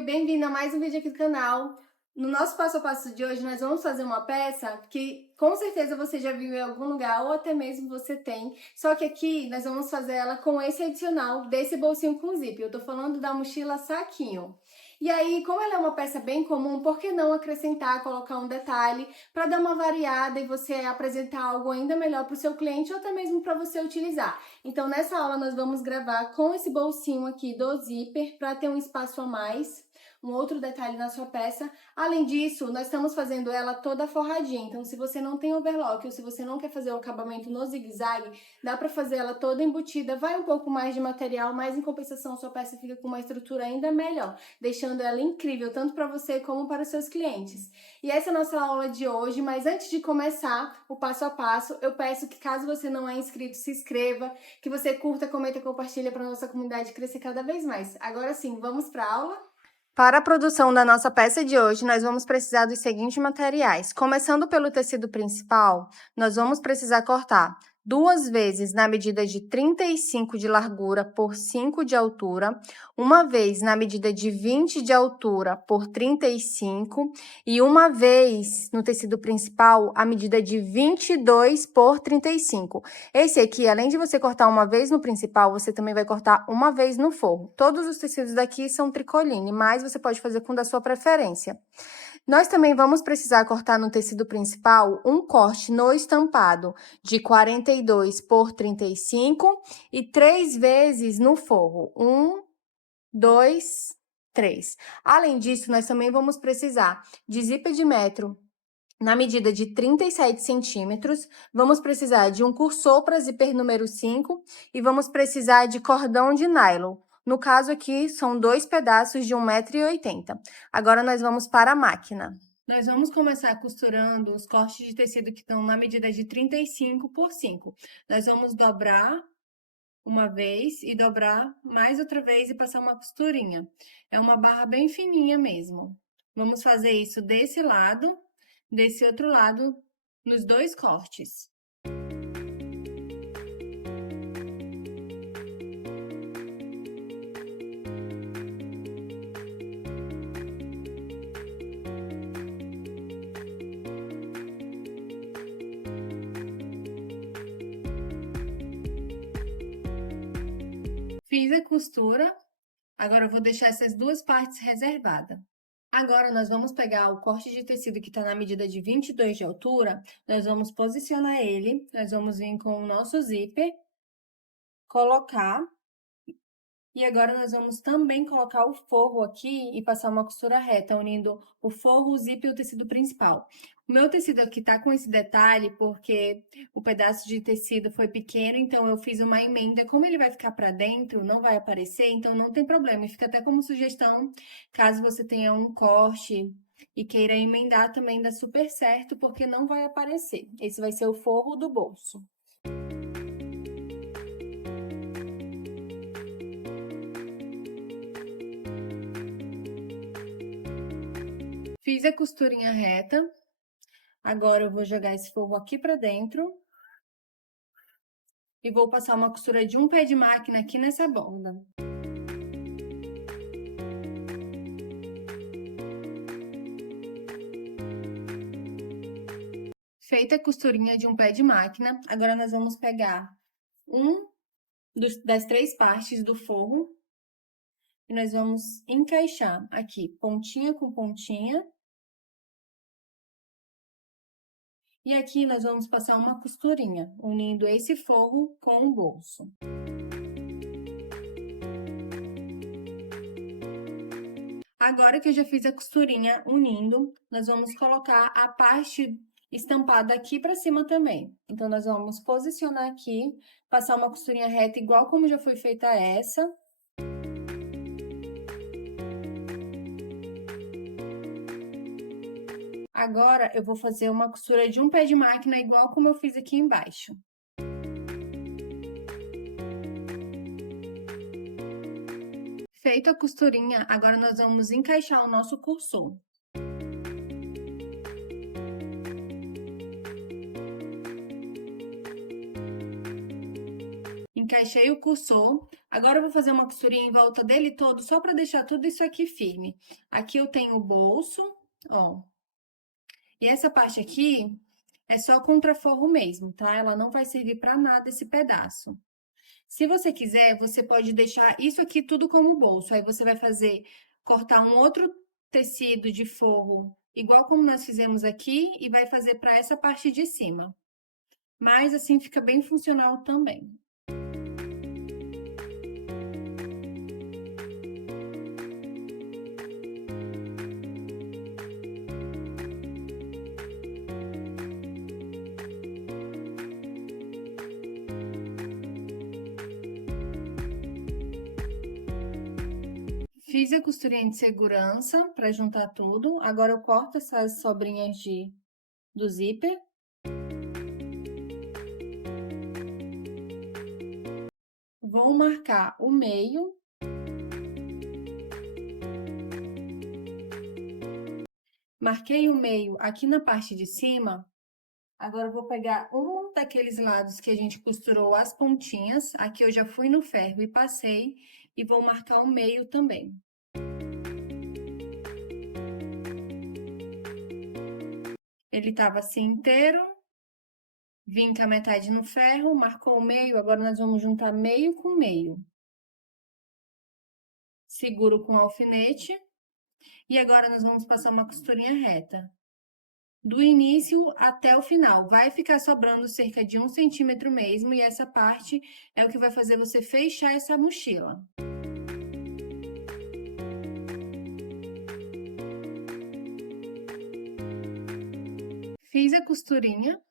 Oi, bem-vindo a mais um vídeo aqui do canal. No nosso passo a passo de hoje, nós vamos fazer uma peça que com certeza você já viu em algum lugar ou até mesmo você tem. Só que aqui nós vamos fazer ela com esse adicional desse bolsinho com zíper. Eu tô falando da mochila saquinho. E aí, como ela é uma peça bem comum, por que não acrescentar, colocar um detalhe para dar uma variada e você apresentar algo ainda melhor para o seu cliente ou até mesmo para você utilizar? Então, nessa aula nós vamos gravar com esse bolsinho aqui do zíper para ter um espaço a mais, um outro detalhe na sua peça. Além disso, nós estamos fazendo ela toda forradinha, então se você não tem overlock ou se você não quer fazer o acabamento no zigue-zague, dá para fazer ela toda embutida, vai um pouco mais de material, mas em compensação sua peça fica com uma estrutura ainda melhor, deixando ela incrível tanto para você como para os seus clientes. E essa é a nossa aula de hoje, mas antes de começar o passo a passo, eu peço que caso você não é inscrito, se inscreva, que você curta, comenta e compartilha para nossa comunidade crescer cada vez mais. Agora sim, vamos para a aula? Para a produção da nossa peça de hoje, nós vamos precisar dos seguintes materiais. Começando pelo tecido principal, nós vamos precisar cortar 2 vezes na medida de 35 de largura por 5 de altura, uma vez na medida de 20 de altura por 35 e uma vez no tecido principal a medida de 22 por 35. Esse aqui, além de você cortar uma vez no principal, você também vai cortar uma vez no forro. Todos os tecidos daqui são tricoline, mas você pode fazer com da sua preferência. Nós também vamos precisar cortar no tecido principal um corte no estampado de 42 por 35 e 3 vezes no forro. 1, 2, 3. Além disso, nós também vamos precisar de zíper de metro na medida de 37 centímetros, vamos precisar de um cursor para zíper número 5 e vamos precisar de cordão de nylon. No caso aqui, são 2 pedaços de 1,80 m. Agora, nós vamos para a máquina. Nós vamos começar costurando os cortes de tecido que estão na medida de 35 por 5. Nós vamos dobrar uma vez e dobrar mais outra vez e passar uma costurinha. É uma barra bem fininha mesmo. Vamos fazer isso desse lado, desse outro lado, nos 2 cortes. Fiz a costura, agora eu vou deixar essas 2 partes reservadas. Agora, nós vamos pegar o corte de tecido que está na medida de 22 de altura, nós vamos posicionar ele, nós vamos vir com o nosso zíper, colocar, e agora nós vamos também colocar o forro aqui e passar uma costura reta, unindo o forro, o zíper e o tecido principal. O meu tecido aqui tá com esse detalhe porque o pedaço de tecido foi pequeno, então eu fiz uma emenda. Como ele vai ficar para dentro, não vai aparecer, então não tem problema. E fica até como sugestão, caso você tenha um corte e queira emendar, também dá super certo, porque não vai aparecer. Esse vai ser o forro do bolso. Fiz a costurinha reta, agora eu vou jogar esse forro aqui pra dentro e vou passar uma costura de um pé de máquina aqui nessa borda. Feita a costurinha de um pé de máquina, agora nós vamos pegar das 3 partes do forro e nós vamos encaixar aqui pontinha com pontinha. E aqui nós vamos passar uma costurinha, unindo esse forro com o bolso. Agora que eu já fiz a costurinha unindo, nós vamos colocar a parte estampada aqui pra cima também. Então, nós vamos posicionar aqui, passar uma costurinha reta igual como já foi feita essa. Agora, eu vou fazer uma costura de um pé de máquina igual como eu fiz aqui embaixo. Feita a costurinha, agora nós vamos encaixar o nosso cursor. Encaixei o cursor. Agora eu vou fazer uma costurinha em volta dele todo, só para deixar tudo isso aqui firme. Aqui eu tenho o bolso, ó. E essa parte aqui é só contraforro mesmo, tá? Ela não vai servir para nada esse pedaço. Se você quiser, você pode deixar isso aqui tudo como bolso. Aí você vai cortar um outro tecido de forro, igual como nós fizemos aqui, e vai fazer para essa parte de cima. Mas assim fica bem funcional também. Fiz a costurinha de segurança para juntar tudo. Agora eu corto essas sobrinhas do zíper. Vou marcar o meio. Marquei o meio aqui na parte de cima. Agora eu vou pegar um daqueles lados que a gente costurou as pontinhas. Aqui eu já fui no ferro e passei. E vou marcar o meio também. Ele tava assim inteiro. Vim com a metade no ferro, marcou o meio. Agora nós vamos juntar meio com meio. Seguro com alfinete. E agora nós vamos passar uma costurinha reta. Do início até o final. Vai ficar sobrando cerca de 1 centímetro mesmo. E essa parte é o que vai fazer você fechar essa mochila. Fiz a costurinha.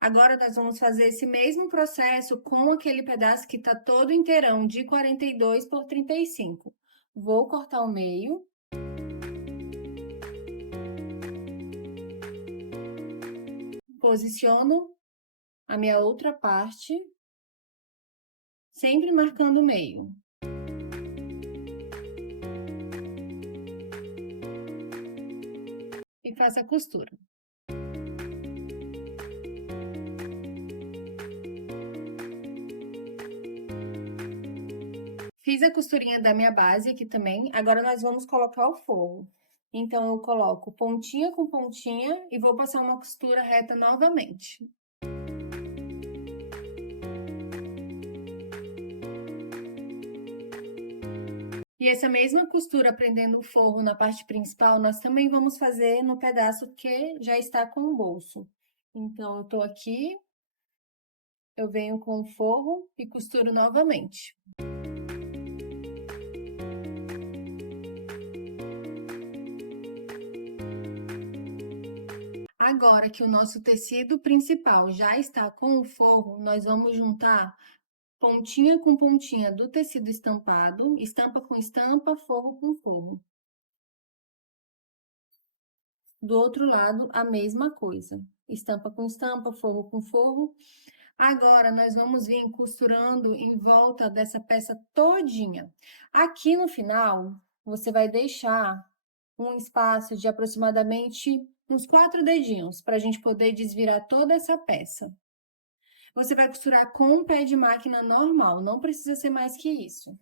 Agora, nós vamos fazer esse mesmo processo com aquele pedaço que tá todo inteirão, de 42 por 35. Vou cortar o meio. Posiciono a minha outra parte, sempre marcando o meio. E faço a costura. Fiz a costurinha da minha base aqui também. Agora, nós vamos colocar o forro. Então, eu coloco pontinha com pontinha e vou passar uma costura reta novamente. E essa mesma costura prendendo o forro na parte principal, nós também vamos fazer no pedaço que já está com o bolso. Então, eu tô aqui, eu venho com o forro e costuro novamente. Agora que o nosso tecido principal já está com o forro, nós vamos juntar pontinha com pontinha do tecido estampado, estampa com estampa, forro com forro. Do outro lado, a mesma coisa. Estampa com estampa, forro com forro. Agora, nós vamos vir costurando em volta dessa peça todinha. Aqui no final, você vai deixar um espaço de aproximadamente uns 4 dedinhos, para a gente poder desvirar toda essa peça. Você vai costurar com um pé de máquina normal, não precisa ser mais que isso.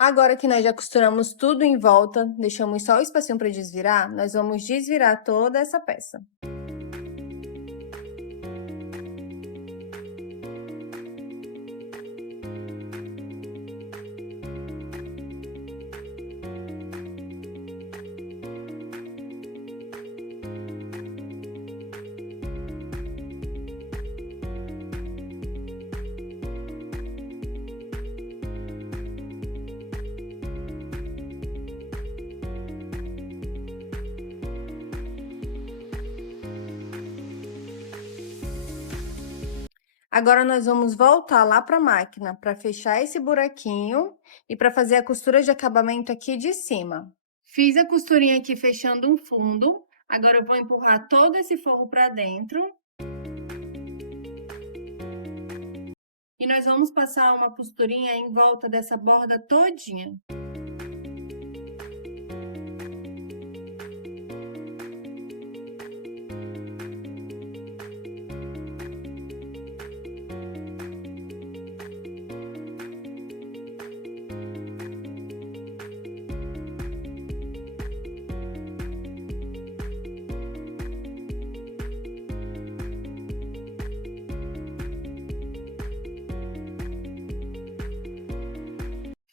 Agora que nós já costuramos tudo em volta, deixamos só o espacinho para desvirar, nós vamos desvirar toda essa peça. Agora, nós vamos voltar lá para a máquina para fechar esse buraquinho e para fazer a costura de acabamento aqui de cima. Fiz a costurinha aqui fechando um fundo. Agora, eu vou empurrar todo esse forro para dentro. E nós vamos passar uma costurinha em volta dessa borda todinha.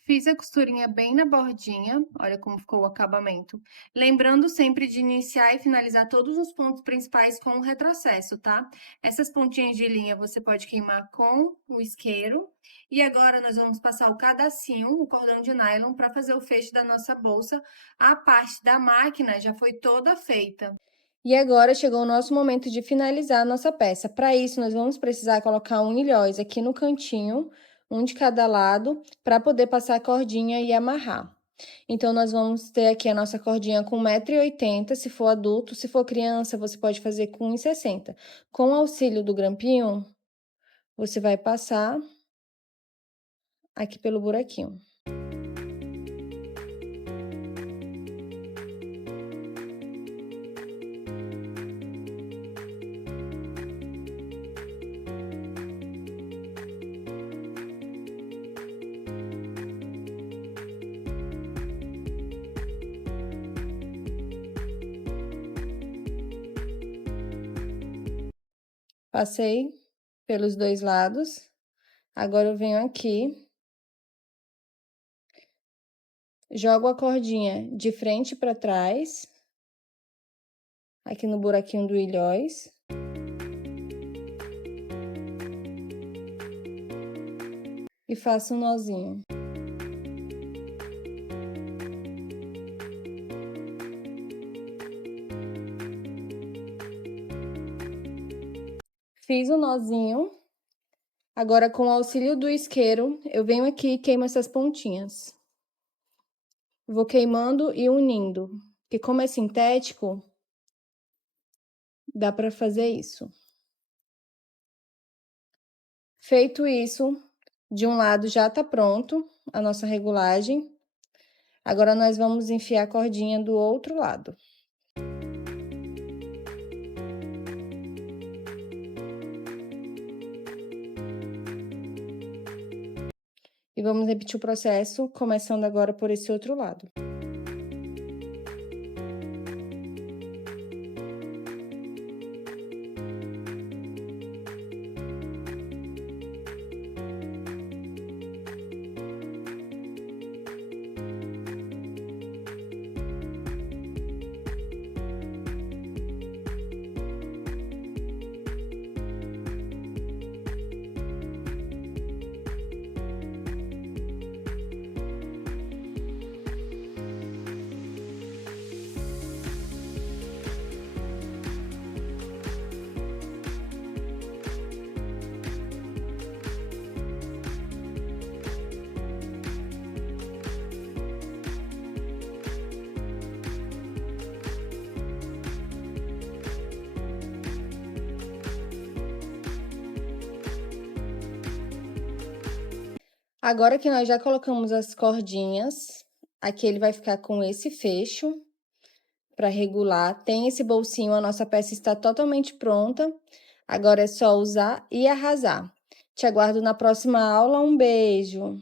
Fiz a costurinha bem na bordinha, olha como ficou o acabamento. Lembrando sempre de iniciar e finalizar todos os pontos principais com o retrocesso, tá? Essas pontinhas de linha você pode queimar com o isqueiro. E agora, nós vamos passar o cadacinho, o cordão de nylon, para fazer o fecho da nossa bolsa. A parte da máquina já foi toda feita. E agora chegou o nosso momento de finalizar a nossa peça. Para isso, nós vamos precisar colocar um ilhóis aqui no cantinho, um de cada lado, para poder passar a cordinha e amarrar. Então, nós vamos ter aqui a nossa cordinha com 1,80 m, se for adulto, se for criança, você pode fazer com 1,60 m. Com o auxílio do grampinho, você vai passar aqui pelo buraquinho. Passei pelos dois lados. Agora, eu venho aqui, jogo a cordinha de frente para trás, aqui no buraquinho do ilhóis. E faço um nozinho. Fiz o nozinho. Agora, com o auxílio do isqueiro, eu venho aqui e queimo essas pontinhas. Vou queimando e unindo, porque como é sintético, dá para fazer isso. Feito isso, de um lado já tá pronto a nossa regulagem. Agora, nós vamos enfiar a cordinha do outro lado. E vamos repetir o processo, começando agora por esse outro lado. Agora que nós já colocamos as cordinhas, aqui ele vai ficar com esse fecho para regular. Tem esse bolsinho, a nossa peça está totalmente pronta. Agora é só usar e arrasar. Te aguardo na próxima aula. Um beijo!